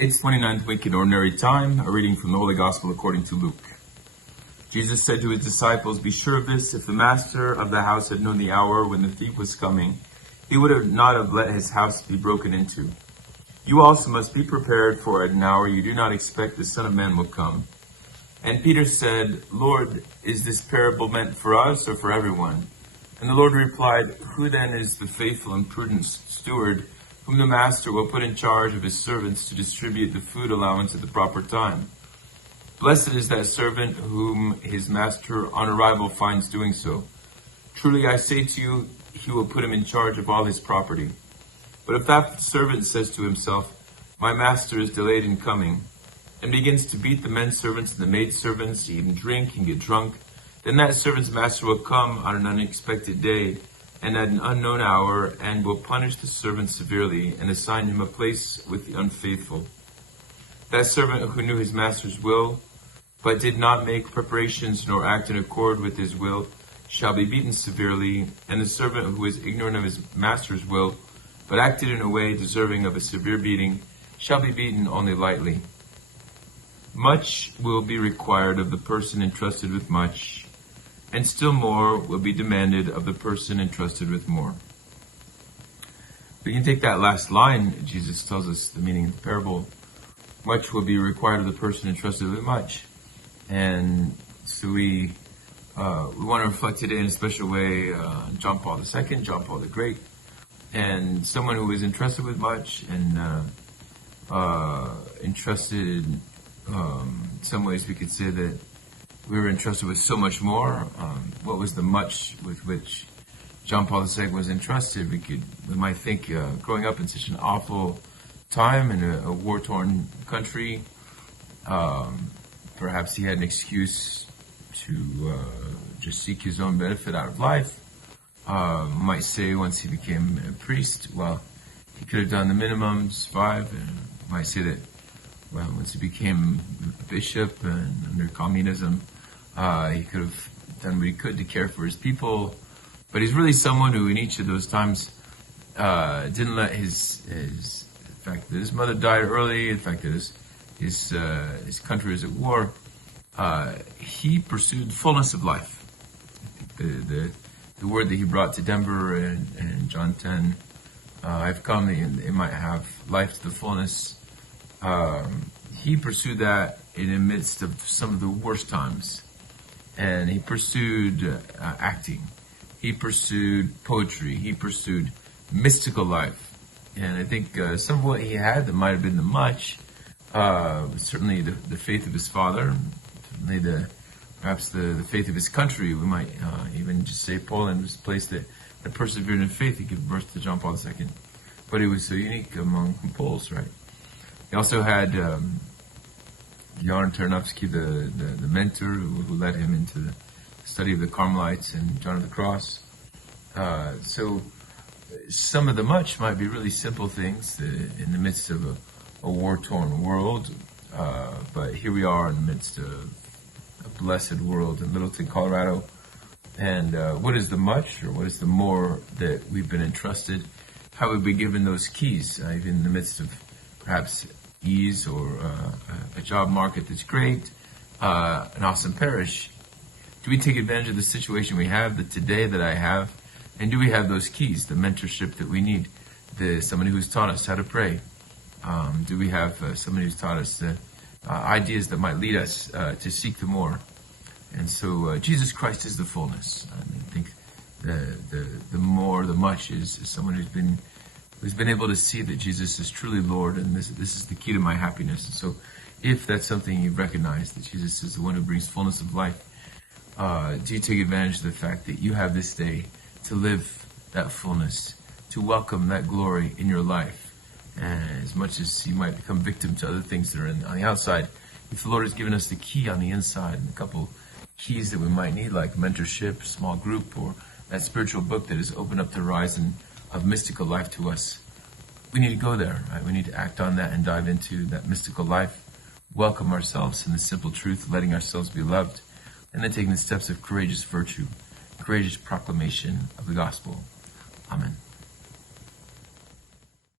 It's 29th week in Ordinary Time, a reading from the Holy Gospel according to Luke. Jesus said to his disciples, "Be sure of this, if the master of the house had known the hour when the thief was coming, he would not have let his house be broken into. You also must be prepared, for at an hour you do not expect the Son of Man will come." And Peter said, "Lord, is this parable meant for us or for everyone?" And the Lord replied, "Who then is the faithful and prudent steward, whom the master will put in charge of his servants to distribute the food allowance at the proper time? Blessed is that servant whom his master on arrival finds doing so. Truly I say to you, he will put him in charge of all his property. But if that servant says to himself, 'My master is delayed in coming,' and begins to beat the men servants and the maid servants, eat and drink and get drunk, then that servant's master will come on an unexpected day and at an unknown hour, and will punish the servant severely and assign him a place with the unfaithful. That servant who knew his master's will, but did not make preparations nor act in accord with his will, shall be beaten severely, and the servant who is ignorant of his master's will, but acted in a way deserving of a severe beating, shall be beaten only lightly. Much will be required of the person entrusted with much, and still more will be demanded of the person entrusted with more." We can take that last line. Jesus tells us the meaning of the parable. Much will be required of the person entrusted with much. And so we want to reflect today in a special way John Paul II, John Paul the Great, and someone who was entrusted with much and entrusted, in some ways we could say that we were entrusted with so much more. What was the much with which John Paul II was entrusted? We might think, growing up in such an awful time in a war-torn country, perhaps he had an excuse to just seek his own benefit out of life. Might say once he became a priest, well, he could have done the minimum, survive, and might say that, well, once he became a bishop and under communism, he could have done what he could to care for his people. But he's really someone who in each of those times didn't let the fact that his mother died early, the fact that his country was at war, he pursued fullness of life. The word that he brought to Denver in John 10, "I've come that they might have life to the fullness." He pursued that in the midst of some of the worst times. And he pursued acting. He pursued poetry. He pursued mystical life. And I think some of what he had that might have been the much, certainly the faith of his father, certainly perhaps the faith of his country. We might even just say Poland was a place that persevered in faith. He gave birth to John Paul II. But he was so unique among Poles, right? He also had Jan Tarnowski, the mentor who led him into the study of the Carmelites and John of the Cross. So some of the much might be really simple things in the midst of a war-torn world. But here we are in the midst of a blessed world in Littleton, Colorado. And what is the much, or what is the more that we've been entrusted? How have we been given those keys, even in the midst of perhaps ease or a job market that's great, an awesome parish? Do we take advantage of the situation we have, the today that I have? And do we have those keys, the mentorship that we need, somebody who's taught us how to pray? Do we have somebody who's taught us the ideas that might lead us to seek the more? And so Jesus Christ is the fullness. I think the more, the much is someone who's been able to see that Jesus is truly Lord, and this is the key to my happiness. And so if that's something you've recognized, that Jesus is the one who brings fullness of life, do you take advantage of the fact that you have this day to live that fullness, to welcome that glory in your life? And as much as you might become victim to other things that are on the outside, if the Lord has given us the key on the inside, and a couple keys that we might need, like mentorship, small group, or that spiritual book that has opened up the horizon of mystical life to us, we need to go there, right? We need to act on that and dive into that mystical life, welcome ourselves in the simple truth, letting ourselves be loved, and then taking the steps of courageous virtue, courageous proclamation of the gospel. Amen.